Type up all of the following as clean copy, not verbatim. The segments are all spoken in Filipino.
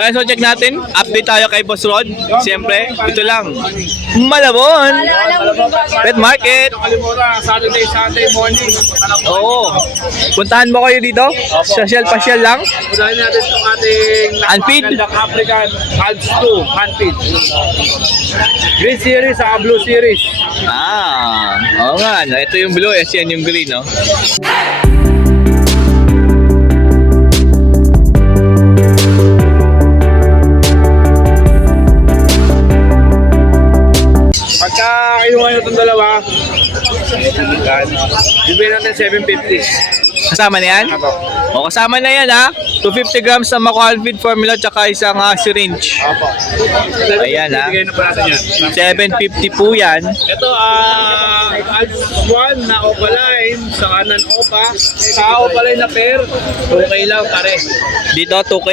So check natin, update tayo kay Boss Rod. Siyempre, ito lang, Malabon Pet Market. Kalimutan, Saturday, Sunday morning. Oo. Puntahan mo kayo dito? Pasyal lang. Unahin natin itong ating Unfeed? napakagandang African Alps 2, Unfeed. Green Series sa Blue Series. Oo nga. No? Ito yung blue, yan yung green, no? Pagka inuha nyo itong dalawa, bibigyan natin 750. Kasama na yan? O, kasama na yan, ha? 250 grams na Mako Alfeed formula tsaka isang syringe. Opo. Ayan, ha? Bibigyan na po natin yan. 750 po yan. Ito, Alps 1 na Opaline, sa kanan Opa. Sa Opaline na pair, okay lang pare. Dito, 2K.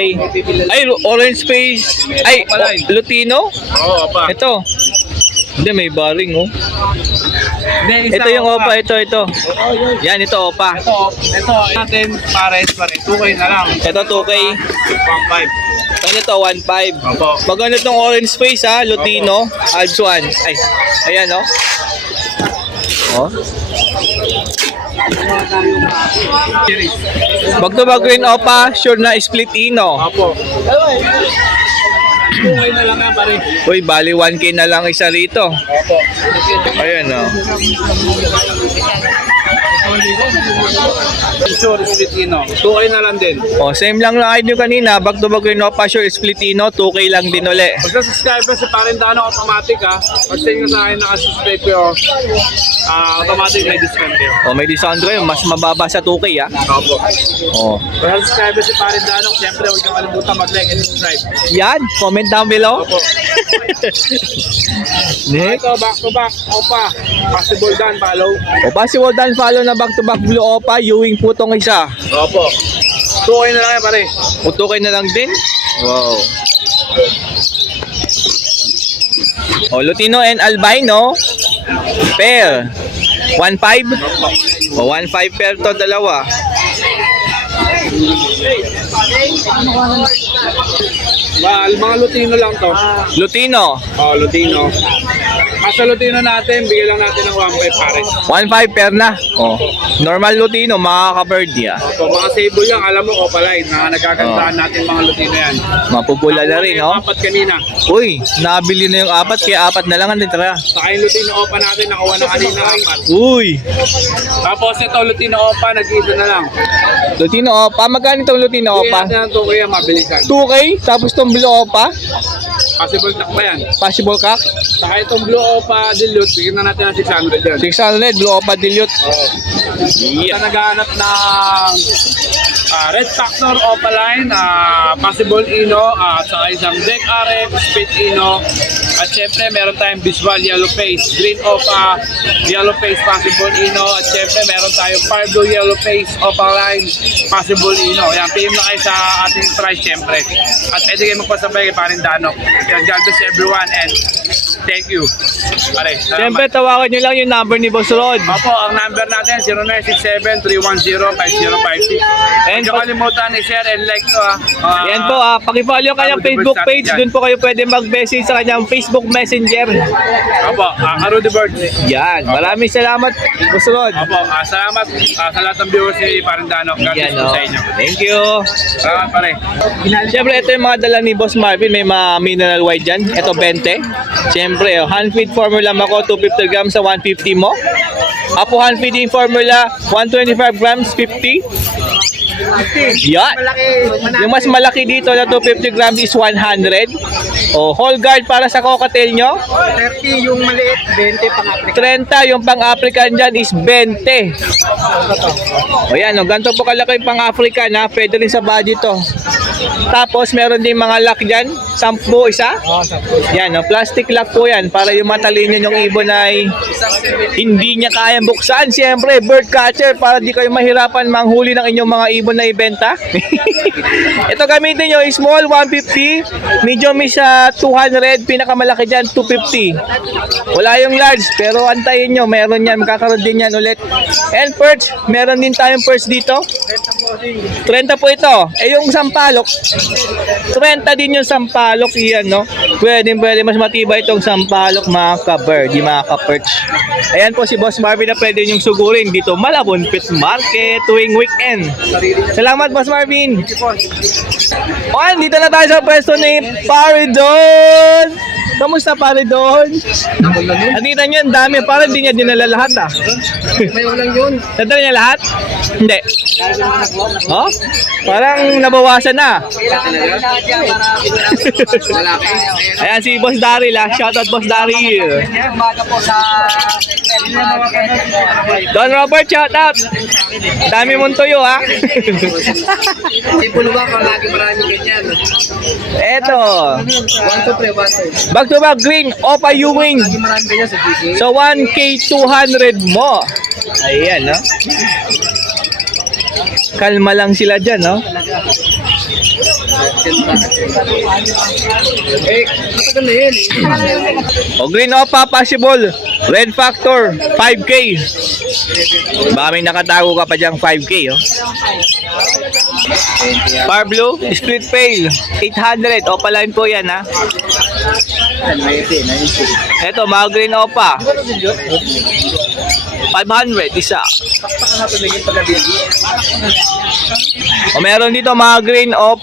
Ay, orange face. Ay, Lutino? Oo, Opa. Ito. Hindi, may baring, oh. Hindi, Ito yung Opa, ito. Yan, ito, Opa. Ito natin pares pare. 2K na lang. Ito, 2K. 1.5. Ano ito, 1.5. Opo. Maganda itong orange face, ha? Lutino, Alps 1. Ay, ayan, oh. Oh. Back to back green Opa, sure na splitino. Opo. 2K na lang yan pare. Uy, bali 1K na lang isa rito. Opo. Ayan, oh. Sure, Splitino. 2K na lang din. Oh, same lang lang nyo kanina. Back to back green Opa, sure splitino, 2K lang din uli. Pagka subscribe ka sa Parendano automatic pag send ka sa akin nakasubscribe ko, automatic may discount kayo. Oh, may discount kayo, mas mababa sa 2K, ha? Opo. Oh. Pagka subscribe ka sa Parendano, siyempre huwag kang kalimutan mag-like and subscribe. Yan, comment down below. Opo. Next. Ito, back to back, Opa. Possible done, follow. O, possible dan follow na back to back blue Opa, Ewing po tong isa. Opo. 2K na lang yan pare. O, 2K na lang din. Wow. O, Lutino and Albino, pair. 1.5. O, 1.5 pair to, dalawa. Mga Lutino lang to. Lutino, Lutino. Sa Lutino natin, bigyan lang natin ng 1.5 pare. 1.5 pair na. O, normal Lutino, mga ka-bird niya. So, mga sable yan, alam mo, Opaline, na nagkagandahan natin mga Lutino yan. Mapupula na rin, no? Apat kanina. Uy, nabili na yung 4, kaya 4 na lang ang titira. Saka yung Lutino Opa natin, nakuha na kanina 4. Uy, Tapos ito, Lutino Opa, nag-isa na lang. Lutino Opa, magkano itong Lutino Opa? Bigyan natin ng 2K ang mabilisan. 2K, tapos itong blue Opa, Possible tak ba yan? possible cock, Saka itong Blue Opa Dilute, bigyan na natin ng 600 yan. 600, blue Opa dilute. Sa naghahanap ng Red Factor Opaline, Possible Ino, saka isang Deck RX, Spit Ino, at syempre meron tayong Visual Yellow Face, Green Opa, Yellow Face, Possible Ino, at syempre meron tayong Pardo Yellow Face Opaline, Possible Ino. Yan, PM na kayo sa ating price syempre. At pwede kayo magpasabay kay Parendano. God bless everyone and thank you. Pare, Siyempre, tawagan nyo lang yung number ni Boss Rod. Opo, ang number natin 0967-310-5056. And Huwag kalimutan i-share and like to Yan po, pakifollow kanyang Facebook page. Doon po kayo pwede mag-message sa kanyang Facebook Messenger. Opo, Rudy Bird. Yan, maraming salamat, Boss Rod. Opo, salamat sa lahat ng viewers ni Parendano. God bless Yan, po oh. sa inyo. Thank you. Salamat pare. Siyempre, ito yung mga dala ni Boss Marvin. May mga mineral white dyan. Ito, 20. Siyempre, hand feed formula Mako, 250 grams sa 150 mo. Apo hand feeding formula, 125 grams, 50. Yan. Yung mas malaki dito na 250 grams is 100. O, whole guard para sa cocktail nyo. 30 yung maliit, 20 pang Africa. 30, yung pang-African dyan is 20. O yan, o, ganito po kalaki yung pang-African, ha. Pwede rin sa body to. Tapos, meron din mga lock dyan. 10 isa. Yan, o, plastic lock po yan. Para yung matalino yung ibon ay hindi niya kayang buksan. Siyempre, bird catcher para di kayo mahirapan manghuli ng inyong mga ibon na ibenta. Ito gamitin nyo, small 150, medium is 200, pinakamalaki dyan 250. Wala yung large, pero antayin nyo, meron yan, makakaroon din yan ulit. And perch, meron din tayong perch dito. 30 po ito. Eh yung sampalok, 30 din yung sampalok iyan, no? Pwede mas matibay itong sampalok mga ka-birdie, mga ka-perch. Ayan po si Boss Marvin na pwede yung sugurin dito Malabon Pet Market tuwing weekend. Salamat Boss Marvin. O, dito na tayo sa pwesto ni Paridon. Kamusta Paridon? Nakita nyo, ang dami. Parang hindi niya dinala lahat ah. May ulang yun. Nadala niya lahat? Hindi. Oh? Parang nabawasan na. Ayan si Boss Daryl ah. Shoutout Boss Daryl. Don Robert, shoutout. Dami mong tuyo ah. Si Puluwa ka lagi maraming ganyan. Eto. 1 to 3, 1 to. Back to back green, Opa Ewing. Lagi maraming ganyan sa GK. So 1K 200 mo. Ayan, no? Kalma lang sila dyan, no? Eh, matagal na yun. O green Opa, possible. Red Factor, 5K. Baka may nakatago ka pa dyan, 5K, oh. Far Blue, Split Pail, 800. Opa line po yan, ha? Eto, mga green Opa. 500, isa. O meron dito mga green op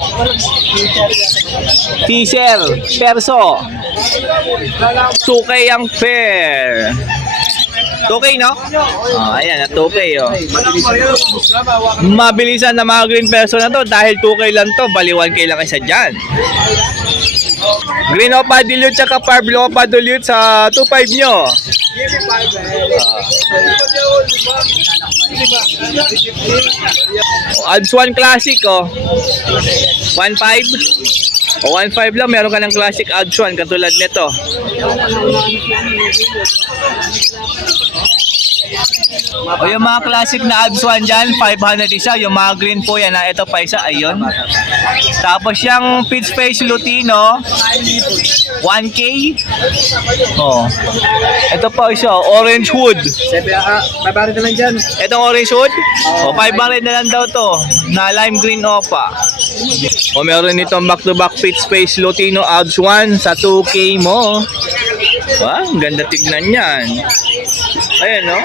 teaser perso 2K ang pair. 2K, no? Oh, ayan, 2K, oh. Mabilisan na mga green perso na to dahil 2K lang to, bali 1K lang isa dyan. Green Opa Dilute tsaka Far Blue Opa Dilute sa 2.5 nyo. Ads 1 Classic, oh. 1.5. O 1.5 lang, meron ka ng Classic Ads 1 katulad nito. O yung mga classic na Ads 1 dyan, 500 isa. Yung mga green po yan, ha? Ito pa isa, ayun. Tapos yung Pitch Face Lutino, 1K. Oh. Ito pa isa, Orange Wood. 500 na lang dyan. Itong Orange Wood, o 500 na lang daw to, na Lime Green Opa. O meron itong back-to-back Pitch Face Lutino Ads 1 sa 2K mo. Wow, ang ganda tignan yan. Ayan, no?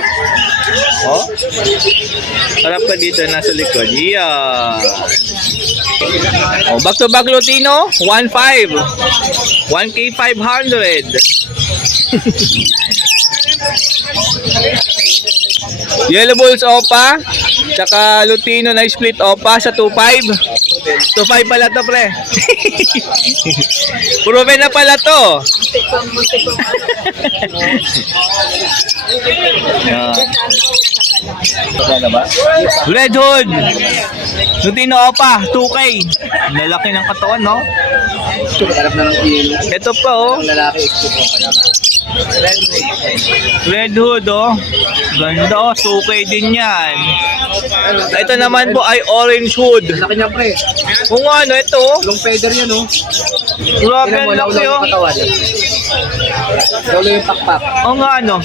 Oh. Harap ka dito, nasa likod. Yeah. Oh, back to back Lutino, 1.5. 1K 500. Yellow Bulls Opa, tsaka Lutino na split Opa sa 2.5. 2.5 pala to, pre. Proven na pala to. Red Hood Lutino Opa 2K. Lalaki ng katawan, no? Harap na ng kilo. Ito pa, oh. Lalaki, Red Hood, oh. Ganda, oh. 2K din yan. Ito naman po ay Orange Hood. Laki niya, pre. Kung ano, ito, oh. Long feather yan, oh. Grabe ang laki, oh. Lolo yung pakpak. O nga, ano.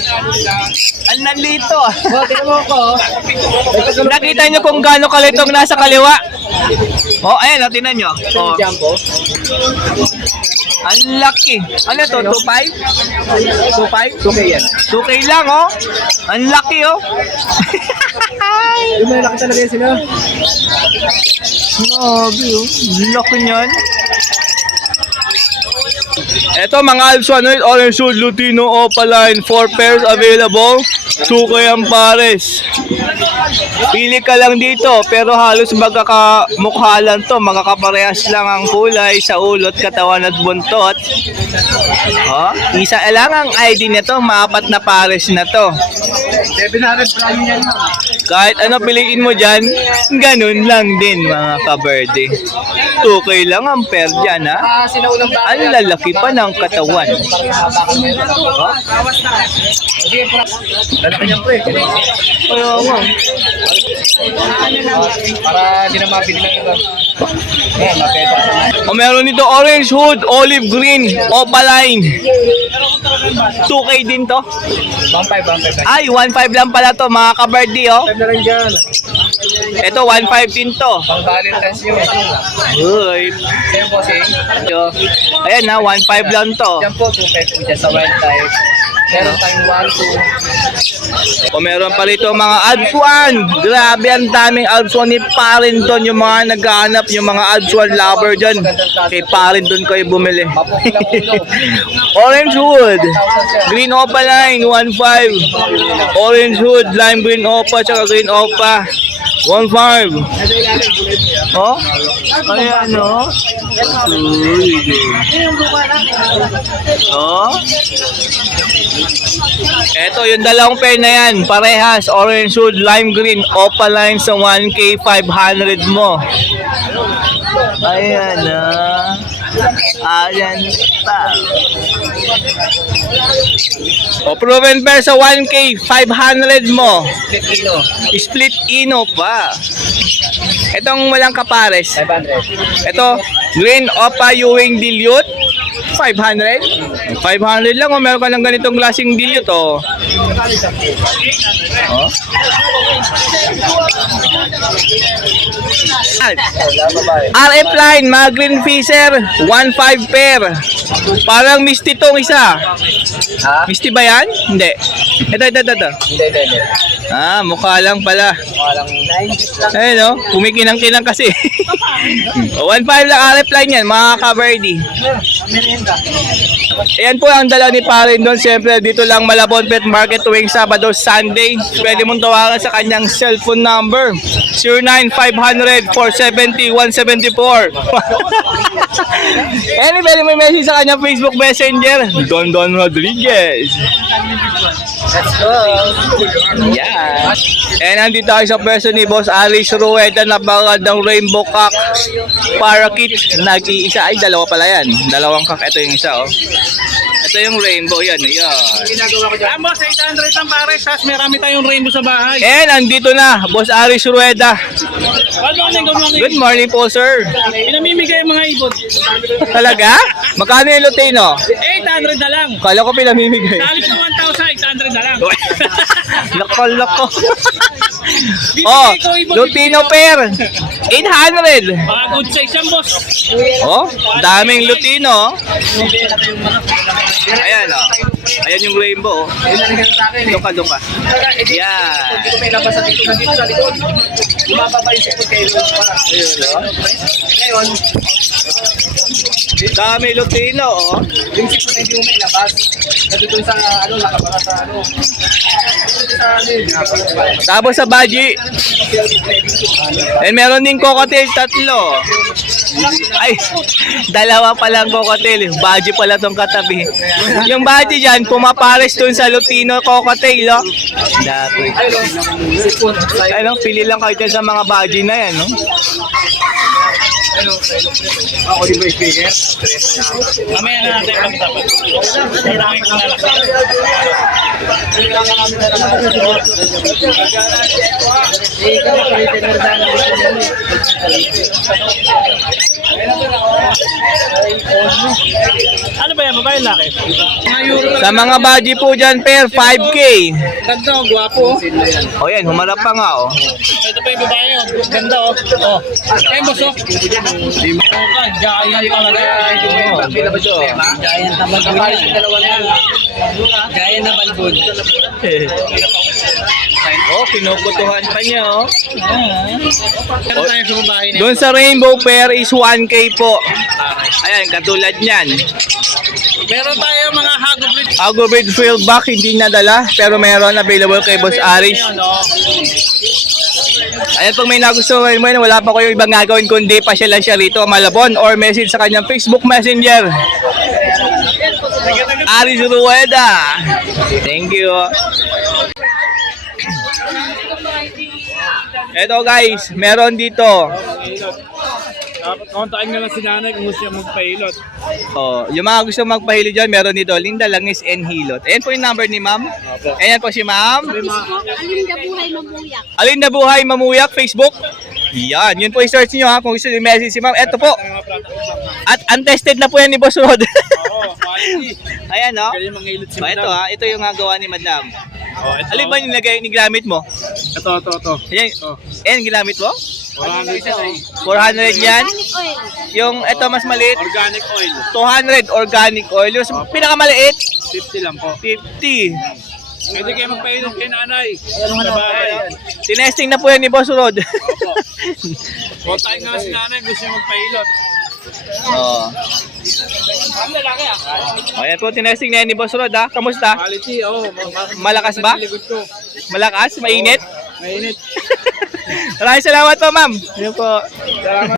Ang nandito, ah. Oh, tingnan mo ako, oh. Nakita nyo kung gaano kalitong nasa kaliwa? Oh, ayan, oh, tinan nyo. Oh. Jumbo. Ang laki. Ano to? 2.5? 2.5? 2K yan. 2K lang, oh. Ang laki, oh. Yung may laki talaga yan sila. Grabe, oh. Laki niyan. Ito mga Alps 1 Orange Hood Lutino Opaline 4 pairs available. 2K ang pares. Pili ka lang dito pero halos magkakamukha lang to. Magkakaparehas lang ang kulay sa ulot, katawan at buntot. Oh, isa lang ang ID nito, maapat na pares na to. 700 brand yan. Kahit ano piliin mo dyan, ganun lang din mga kaberde. 2K lang ang pair dyan, ha? Sinaulang ba? Ang lalaki pa ng katawan. Lalaki niya, pre. Kaya nga. Para hindi na mabili lang ito. Ayan, mapeta. O meron dito Orange Hood, Olive Green, Opaline. 2K din to. 1.5. Ay, 1.5 lang pala to mga kaberde, oh. 5 na lang dyan. Ito, 1.5 din to. Pang Valentine's yun. Uy. Sa'yo po, sing. Ayan na, 1.5 lang to. Diyan po, 2 po dyan sa wild type. Meron tayong 1, 2. O meron pa rito mga Alpsuan. Grabe, ang daming Alpsuan ni Parindon. Yung mga naghahanap, yung mga Alpsuan lover dyan. Kay Parindon kayo bumili. Mapukilang ulo. Orange Wood. Green Opaline, 1.5. Orange Wood, lime green Opa, tsaka green Opa. 1.5. Oh? Ayan, no? Oh? Eto, yung dalawang pair na yan, parehas, orange wood, lime green, opaline sa 1K 500 mo. Ayan na. Ayan pa. O, proven pair sa 1K 500 mo. Kilo. Split ino pa. Itong walang kapares. 500. Ito, green opa Ewing dilute. 500? 500 lang, oh. Meron ka ng ganitong klaseng dilute, oh. Oh. RF line, mga green fisher, 1.5 pair. Parang misty tong isa. Ha? Misty ba yan? Hindi. Ito. Hindi. Ah, mukha lang pala. Walang 9 Ayun, no? Kumikinang-kinang kasi. 1.5 lang RF line yan, mga ka-birdie. merienda. Ayan po ang dala ni Parin doon. Siyempre, dito lang Malabon Pet Market tuwing Sabado, Sunday. Pwede mong tawagan sa kanyang cellphone number. 09-500-470-174. And pwede mo message sa kanyang Facebook Messenger, Don Rodriguez. Let's go. Yeah. And nandito tayo sa pwesto ni Boss Alice Rueda. Napakagandang rainbow cock parakeet. Nag-iisa. Ay, dalawa pala yan. Dalawang cock. Ito yung isa, oh. Ito yung rainbow. Yan. Ginagawa ko dyan. Boss, 800 ang pares. Marami tayong rainbow sa bahay. And nandito na, Boss Alice Rueda. Good morning po, sir. Pinamimigay ang mga ibon. Talaga? Magkano yung Lutino? 800 na lang. Kala ko pinamimigay. Talis ng 1,800 na lang. Loko. Oh, Lutino pair. 800. Mga good size yan, boss. Oh, daming Lutino. Ayan, oh. Ayan yung rainbow. Doon ka. Yan. Dito may labas sa dito sa likod. Bumababa yung sipod kayo. Ayun, oh. Ngayon, Dami Lutino, oh. yung sipod na hindi mo may labas. Nandito sa nakabaka sa Tapos sa Baji. And meron din cocktail, 3. Ay, dalawa pa lang cocktail. Baji pala tong katabi. Yung Baji dyan, pumapares dun sa Lutino cocktail, oh. Dati. sipod. Ano, pili lang kayo dyan sa mga Baji na yan, no? Ako di ba speaker? Mamaya na natin pag-usapan. Ano ba yan? Babae laki? Sa mga Baji po dyan, pair, 5K. Ganda, gwapo. O yan, humarap pa nga, oh. Ito pa yung babae. Ganda, oh. Eh, boss, oh. Giant talaga. Giant na balbon. Giant na balbon. Oh, pinuputuhan pa niya, oh. Ano tayo sa babae niya? Doon sa rainbow pair is 1K po. Ayan, katulad niyan. Meron tayo mga hagobrid. Agobrid Fieldback, hindi nadala, pero meron available kay Boss Aris. Ayan, pag may nagustuhan mo, wala pa ko yung ibang gagawin kundi pa siya lang siya rito, Malabon, or message sa kanyang Facebook Messenger. Aris Rueda. Thank you. Eto guys, meron dito. Dapat kontakin nga lang si nanay kung gusto siya magpahilot. Oh, yung mga gusto magpahilo dyan, meron dito, Linda Langis and Hilot. Ayan po yung number ni ma'am. Ayan po si ma'am. Facebook, Alinda Buhay Mabuyak. Alinda Buhay Mamuyak, Facebook. Yan, yun po i-search nyo ha kung gusto nyo message si ma'am. Eto po. At untested na po yan ni Boss Rod. Oo, quality. Ayan, no? Galing mga hilot si So, ito madam. ha, ito yung gawa ni madam. Oh, ito. Alin ba yung nigamit mo? Ito. Ayan, Ito. ayan ginamit mo? 100 yan. 400 yan. Organic oil. Yung ito mas maliit, Organic oil. 200 organic oil. Yung pinakamaliit, 50 lang po. 50. Pwede kayo magpainom kay nanay. Sa bahay. Tinesting na po yan ni Boss Rod. Opo. Kontakin nga si nanay, gusto yung magpailot. Oo. Ayan po, tinesting na yan ni Boss Rod ha. Kamusta? Quality, Malakas ba? Likod ko. Malakas? Mainit? Mainit. Maraming salamat po, ma'am. Yun po. Salamat.